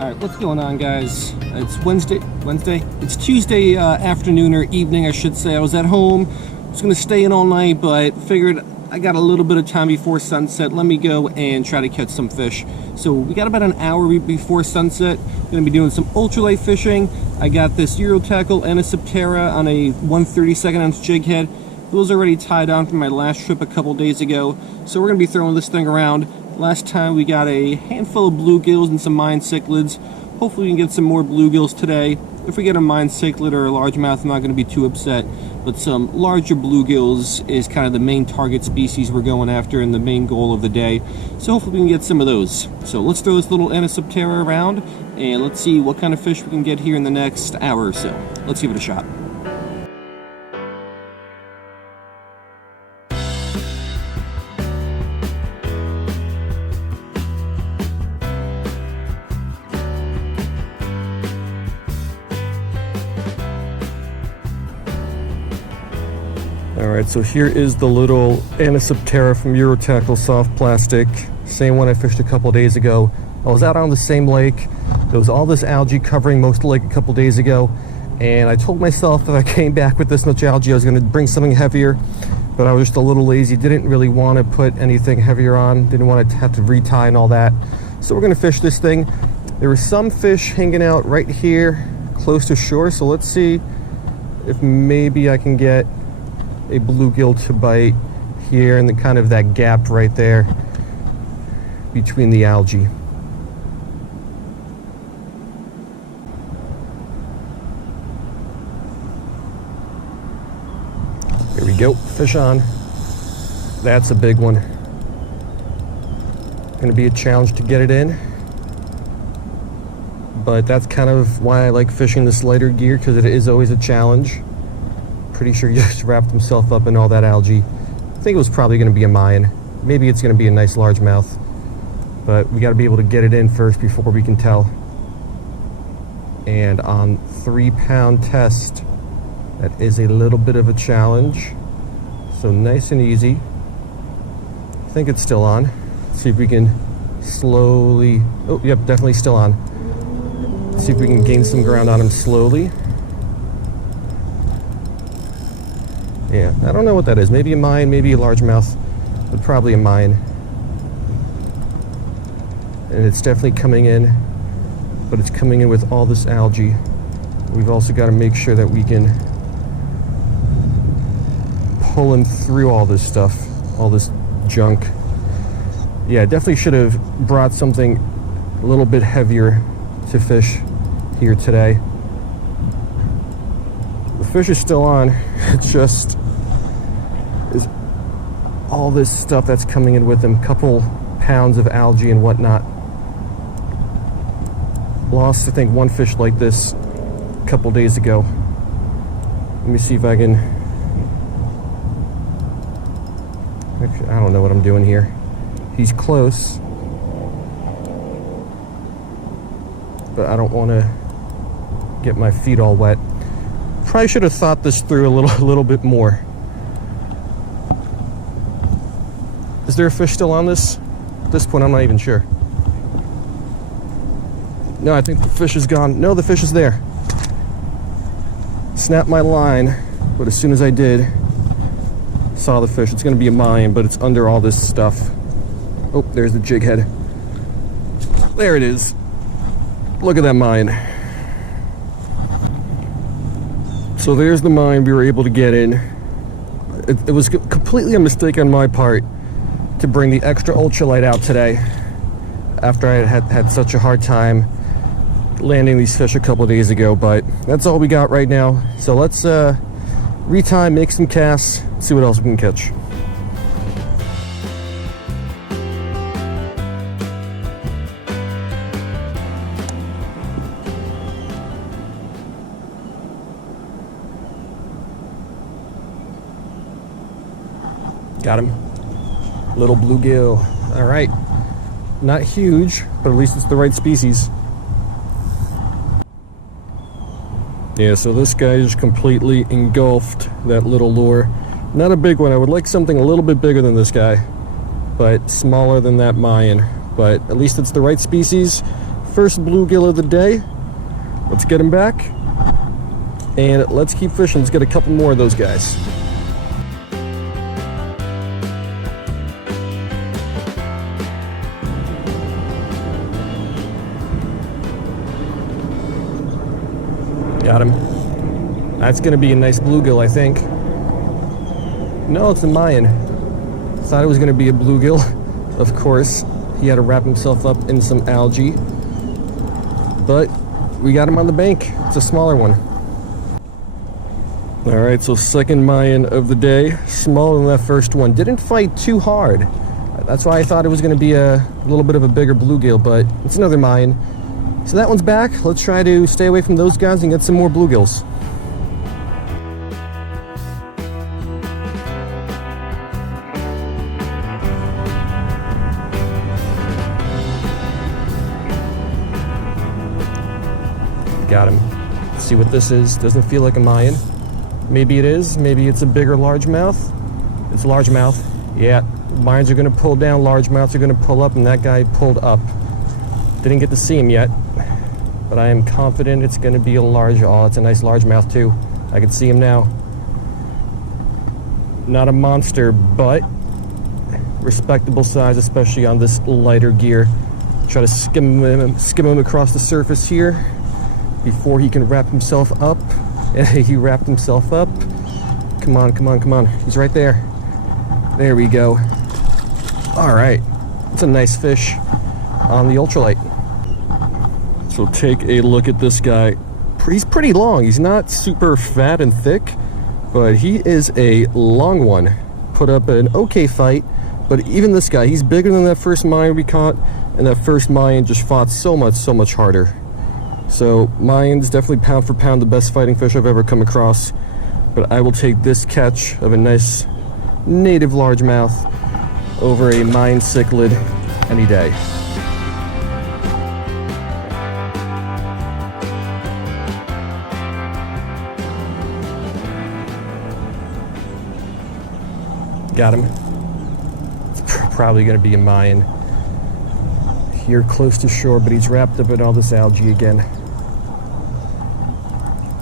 Alright, what's going on, guys? It's Wednesday? It's Tuesday afternoon or evening, I should say. I was at home. I was going to stay in all night, but figured I got a little bit of time before sunset. Let me go and try to catch some fish. So we got about an hour before sunset. Going to be doing some ultralight fishing. I got this Euro tackle and a Septera on a 1/32 ounce jig head. Those are already tied on from my last trip a couple days ago. So we're going to be throwing this thing around. Last time we got a handful of bluegills and some Mayan cichlids. Hopefully we can get some more bluegills today. If we get a Mayan cichlid or a largemouth, I'm not going to be too upset. But some larger bluegills is kind of the main target species we're going after and the main goal of the day. So hopefully we can get some of those. So let's throw this little Septera around and let's see what kind of fish we can get here in the next hour or so. Let's give it a shot. Alright, so here is the little Septera from Euro Tackle soft plastic. Same one I fished a couple days ago. I was out on the same lake. There was all this algae covering most of the lake a couple days ago. And I told myself if I came back with this much algae, I was going to bring something heavier. But I was just a little lazy. Didn't really want to put anything heavier on. Didn't want to have to retie and all that. So we're going to fish this thing. There were some fish hanging out right here close to shore. So let's see if maybe I can get a bluegill to bite here and then kind of that gap right there between the algae. Here we go, fish on. That's a big one. Gonna be a challenge to get it in, but that's kind of why I like fishing this lighter gear, because it is always a challenge. Pretty sure he just wrapped himself up in all that algae. I think it was probably going to be a Mayan. Maybe it's going to be a nice largemouth. But we got to be able to get it in first before we can tell. And on 3-pound test, that is a little bit of a challenge. So nice and easy. I think it's still on. Let's see if we can slowly... Oh, yep, definitely still on. Let's see if we can gain some ground on him slowly. Yeah, I don't know what that is. Maybe a Mayan, maybe a largemouth, but probably a Mayan. And it's definitely coming in, but it's coming in with all this algae. We've also got to make sure that we can pull him through all this stuff, all this junk. Yeah, definitely should have brought something a little bit heavier to fish here today. The fish is still on. It's just is all this stuff that's coming in with them, couple pounds of algae and whatnot. Lost, I think, one fish like this a couple days ago. Let me see if I can... Actually, I don't know what I'm doing here. He's close, but I don't want to get my feet all wet. Probably should have thought this through a little bit more. Is there a fish still on this? At this point, I'm not even sure. No, I think the fish is gone. No, the fish is there. Snapped my line, but as soon as I did, saw the fish. It's going to be a Mayan, but it's under all this stuff. Oh, there's the jig head. There it is. Look at that Mayan. So there's the Mayan we were able to get in. It was completely a mistake on my part to bring the extra ultralight out today after I had such a hard time landing these fish a couple days ago, but that's all we got right now. So let's retie, make some casts, see what else we can catch. Got him. Little bluegill. All right. Not huge, but at least it's the right species. Yeah, so this guy just completely engulfed that little lure. Not a big one. I would like something a little bit bigger than this guy, but smaller than that Mayan. But at least it's the right species First bluegill of the day. Let's get him back. And let's keep fishing. Let's get a couple more of those guys. Got him. That's gonna be a nice bluegill, I think. No, it's a Mayan. Thought it was gonna be a bluegill. Of course, he had to wrap himself up in some algae. But we got him on the bank. It's a smaller one. Alright, so second Mayan of the day. Smaller than that first one. Didn't fight too hard. That's why I thought it was gonna be a little bit of a bigger bluegill, but it's another Mayan. So that one's back. Let's try to stay away from those guys and get some more bluegills. Got him. Let's see what this is. Doesn't feel like a Mayan. Maybe it is. Maybe it's a bigger largemouth. It's largemouth. Yeah, Mayans are going to pull down, largemouths are going to pull up, and that guy pulled up. Didn't get to see him yet, but I am confident it's going to be a large. Oh, it's a nice largemouth too. I can see him now. Not a monster, but respectable size, especially on this lighter gear. Try to skim him across the surface here before he can wrap himself up. He wrapped himself up. Come on, come on, come on. He's right there. There we go. All right. It's a nice fish on the ultralight. So take a look at this guy. He's pretty long. He's not super fat and thick, but he is a long one. Put up an okay fight, but even this guy, he's bigger than that first Mayan we caught, and that first Mayan just fought so much harder. So Mayan's definitely pound for pound the best fighting fish I've ever come across, but I will take this catch of a nice native largemouth over a Mayan cichlid any day. Got him. It's probably going to be a Mayan. Here close to shore, but he's wrapped up in all this algae again.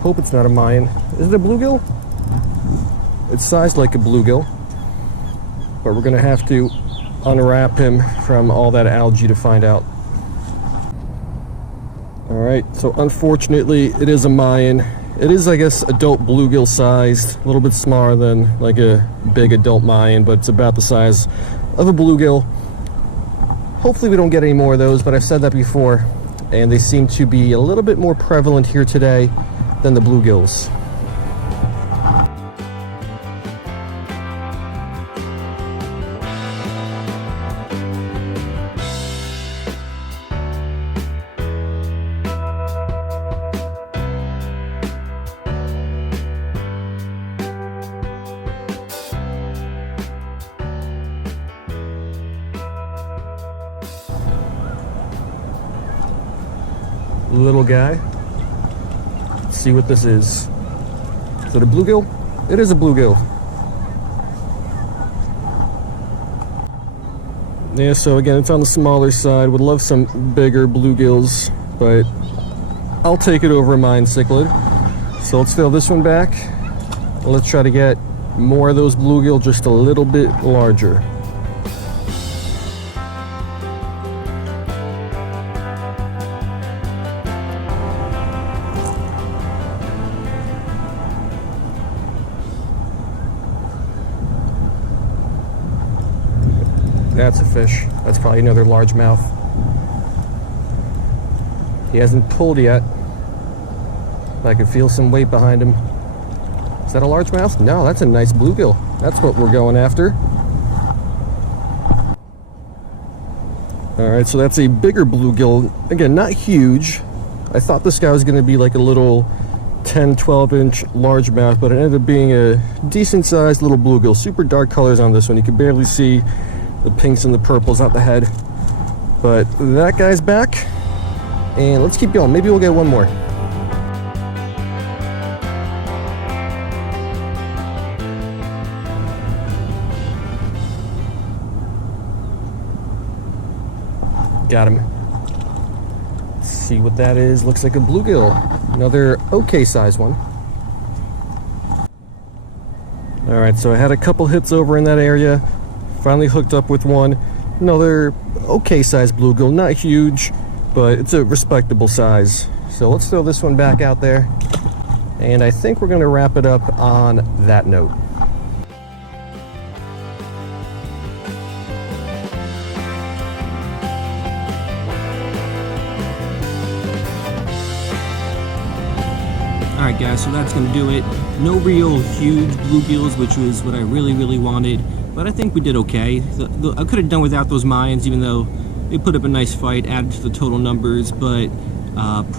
Hope it's not a Mayan. Is it a bluegill? It's sized like a bluegill, but we're going to have to unwrap him from all that algae to find out. Alright, so unfortunately it is a Mayan. It is, I guess, adult bluegill sized, a little bit smaller than like a big adult Mayan, but it's about the size of a bluegill. Hopefully we don't get any more of those, but I've said that before, and they seem to be a little bit more prevalent here today than the bluegills. Little guy. Let's see what this is. Is it a bluegill? It is a bluegill. Yeah, so again, it's on the smaller side. Would love some bigger bluegills, but I'll take it over a Mayan cichlid. So let's throw this one back. Let's try to get more of those bluegill, just a little bit larger. That's a fish. That's probably another largemouth. He hasn't pulled yet. I can feel some weight behind him. Is that a largemouth? No, that's a nice bluegill. That's what we're going after. Alright, so that's a bigger bluegill. Again, not huge. I thought this guy was going to be like a little 10-12 inch largemouth, but it ended up being a decent sized little bluegill. Super dark colors on this one. You can barely see the pinks and the purples out the head. But that guy's back, and let's keep going. Maybe we'll get one more. Got him. see what that is. Looks like a bluegill. Another okay size one. Alright, so I had a couple hits over in that area. Finally hooked up with one. Another okay size bluegill. Not huge, but it's a respectable size. So let's throw this one back out there. And I think we're going to wrap it up on that note. Alright guys, so that's going to do it. No real huge bluegills, which was what I really wanted, but I think we did okay. I could have done without those Mayans, even though they put up a nice fight, added to the total numbers, but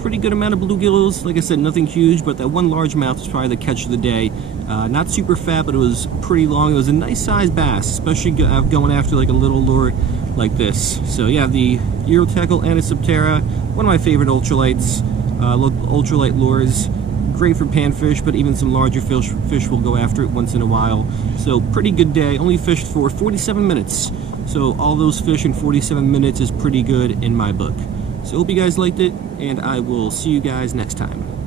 pretty good amount of bluegills. Like I said, nothing huge, but that one largemouth was probably the catch of the day. Not super fat, but it was pretty long. It was a nice sized bass, especially going after like a little lure like this. So yeah, the Eurotechnical Anisoptera, one of my favorite ultralights, ultralight lures. Great for panfish, but even some larger fish will go after it once in a while. So pretty good day. Only fished for 47 minutes. So all those fish in 47 minutes is pretty good in my book. So hope you guys liked it, and I will see you guys next time.